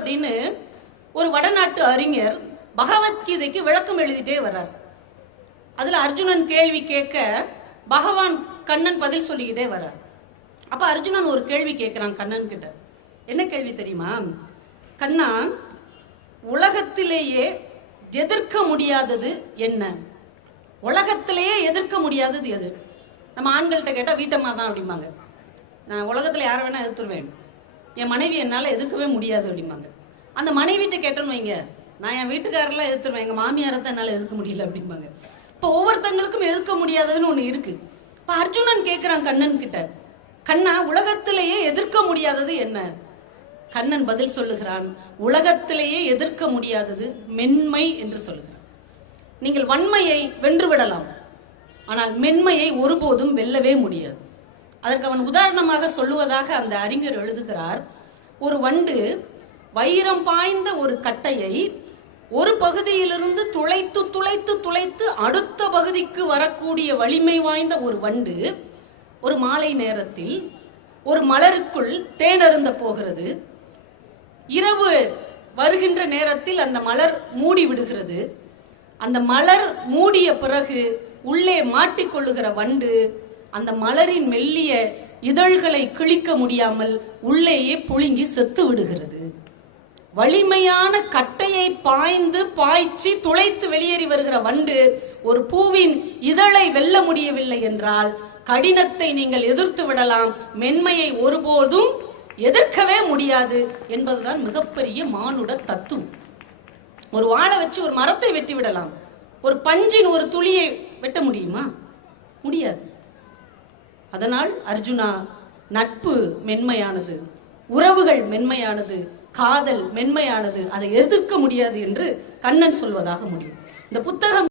அப்படின்னு ஒரு வடநாட்டு அறிஞர் பகவத்கீதைக்கு விளக்கம் எழுதிட்டே வர்றார். அதுல அர்ஜுனன் கேள்வி கேட்க பகவான் கண்ணன் பதில் சொல்லிக்கிட்டே வர்றார். அப்ப அர்ஜுனன் ஒரு கேள்வி கேட்கிறான் கண்ணன் கிட்ட. என்ன கேள்வி தெரியுமா? கண்ணா, உலகத்திலேயே எதிர்க்க முடியாதது என்ன? உலகத்திலேயே எதிர்க்க முடியாதது எது? நம்ம ஆண்கள்கிட்ட கேட்டா வீட்டம்மா தான் அப்படிம்பாங்க. நான் உலகத்துல யாரை வேணா எதிர்த்துருவேன், என் மனைவி என்னால எதிர்க்கவே முடியாது அப்படிம்பாங்க. அந்த மனைவிட்ட கேட்டோன்னு வைங்க, நான் என் வீட்டுக்காரெல்லாம் எதிர்த்துருவேன், எங்க மாமியாரை தான் என்னால எதிர்க்க முடியல அப்படிம்பாங்க. இப்போ ஒவ்வொருத்தங்களுக்கும் எதிர்க்க முடியாததுன்னு ஒண்ணு இருக்கு. இப்ப அர்ஜுனன் கேட்கிறான் கண்ணன் கிட்ட, கண்ணா, உலகத்திலேயே எதிர்க்க முடியாதது என்ன? கண்ணன் பதில் சொல்லுகிறான், உலகத்திலேயே எதிர்க்க முடியாதது மென்மை என்று சொல்லுகிறான். நீங்கள் வன்மையை வென்றுவிடலாம், ஆனால் மென்மையை ஒருபோதும் வெல்லவே முடியாது. அதற்கு அவன் உதாரணமாக சொல்லுவதாக அந்த அறிஞர் எழுதுகிறார். ஒரு வண்டு வைரம் பாய்ந்த ஒரு கட்டையை ஒரு பகுதியிலிருந்து துளைத்து துளைத்து துளைத்து அடுத்த பகுதிக்கு வரக்கூடிய வலிமை வாய்ந்த ஒரு வண்டு ஒரு மாலை நேரத்தில் ஒரு மலருக்குள் தேனருந்த போகிறது. இரவு வருகின்ற நேரத்தில் அந்த மலர் மூடி விடுகிறது. அந்த மலர் மூடிய பிறகு உள்ளே மாட்டிக்கொள்ளுகிற வண்டு அந்த மலரின் மெல்லிய இதழ்களை கிழிக்க முடியாமல் உள்ளேயே புழுங்கி செத்து விடுகிறது. வலிமையான கட்டையை பாய்ச்சி துளைத்து வெளியேறி வருகிற வண்டு ஒரு பூவின் இதழை வெல்ல முடியவில்லை என்றால் கடினத்தை நீங்கள் எதிர்த்து விடலாம், மென்மையை ஒருபோதும் எதிர்க்கவே முடியாது என்பதுதான் மிகப்பெரிய மானுட தத்துவம். ஒரு வாழை வச்சு ஒரு மரத்தை வெட்டி விடலாம், ஒரு பஞ்சின் ஒரு துளியை வெட்ட முடியுமா? முடியாது. அதனால் அர்ஜுனா, நட்பு மென்மையானது, உறவுகள் மென்மையானது, காதல் மென்மையானது, அதை எதிர்க்க முடியாது என்று கண்ணன் சொல்வதாக முடியும். இந்த புத்தகம்